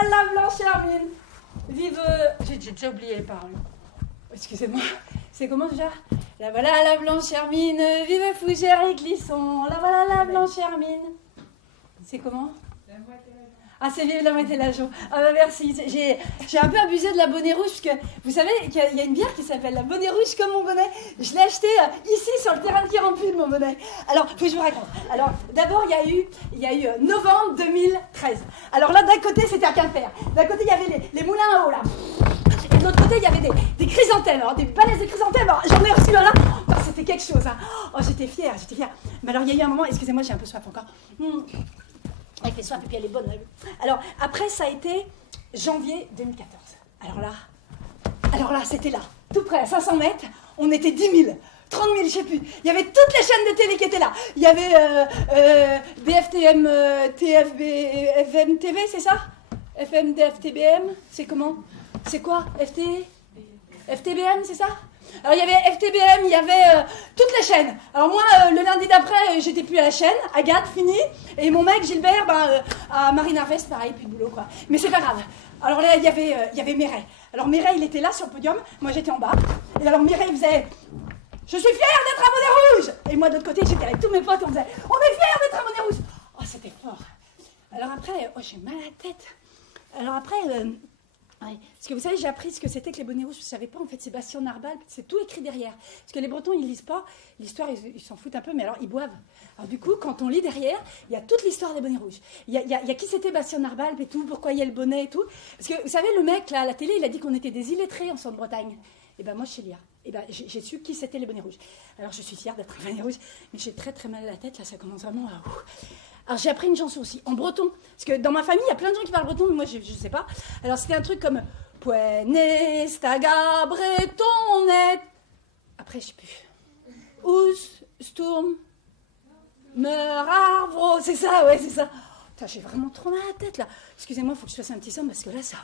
voilà la blanche Hermine. Vive... J'ai déjà oublié les paroles. Excusez-moi. C'est comment déjà? La voilà la blanche Hermine, vive Fougère et Clisson. La voilà la blanche Hermine. C'est comment? Ah, c'est vive la moitié de la jour. Ah bah merci. J'ai un peu abusé de la bonnet rouge, parce que vous savez qu'il y a une bière qui s'appelle la bonnet rouge comme mon bonnet. Je l'ai acheté ici sur le terrain qui remplit de mon bonnet. Alors, faut que je vous raconte. Alors, d'abord, il y a eu novembre 2013. Alors là, d'un côté, c'était à Quimper. D'un côté, il y avait les moulins à eau, là. Et de l'autre côté, il y avait des chrysanthèmes. Alors, des balaises de chrysanthèmes. Alors, j'en ai reçu un là. Oh, c'était quelque chose. Hein. Oh, j'étais fière. Mais alors, il y a eu un moment, excusez-moi, j'ai un peu soif encore. Elle fait soif et puis elle est bonne. Alors, après, ça a été janvier 2014. Alors là, c'était là, tout près, à 500 mètres, on était 10 000, 30 000, je sais plus. Il y avait toutes les chaînes de télé qui étaient là. Il y avait BFTM, TFB, FM TV, c'est ça? FM, DFTBM, c'est comment? C'est quoi? FTBM, c'est ça? Alors il y avait FTBM, il y avait toutes les chaînes. Alors moi, le lundi d'après, j'étais plus à la chaîne, Agathe, fini. Et mon mec, Gilbert, à Marine Harvest, pareil, plus de boulot, quoi. Mais c'est pas grave. Alors là, il y avait Mireille. Alors Mireille, il était là sur le podium, moi j'étais en bas. Et alors Mireille faisait « Je suis fière d'être à bonnet rouge !» Et moi, de l'autre côté, j'étais avec tous mes potes, on faisait « On est fiers d'être à bonnet rouge !» Oh, c'était fort. Alors après, oh, j'ai mal à la tête. Alors après... ouais. Parce que vous savez, j'ai appris ce que c'était que les bonnets rouges. Je ne savais pas, en fait, Sébastien Narbal, c'est tout écrit derrière. Parce que les Bretons, ils ne lisent pas. L'histoire, ils s'en foutent un peu, mais alors, ils boivent. Alors du coup, quand on lit derrière, il y a toute l'histoire des bonnets rouges. Il y a qui c'était Bastien Narbal et tout, pourquoi il y a le bonnet et tout. Parce que, vous savez, le mec, là, à la télé, il a dit qu'on était des illettrés en Centre-Bretagne. Et ben moi, je sais lire. Et ben j'ai su qui c'était les bonnets rouges. Alors, je suis fière d'être un bonnet rouge, mais j'ai très très mal à la tête, là, ça commence vraiment à... Alors j'ai appris une chanson aussi, en breton. Parce que dans ma famille, il y a plein de gens qui parlent breton, mais moi je sais pas. Alors c'était un truc comme Puene staga bretonet. Après je sais plus. Ous, Sturm, Meurarvro. C'est ça, ouais, c'est ça. Putain, j'ai vraiment trop mal à la tête là. Excusez-moi, il faut que je fasse un petit somme parce que là ça.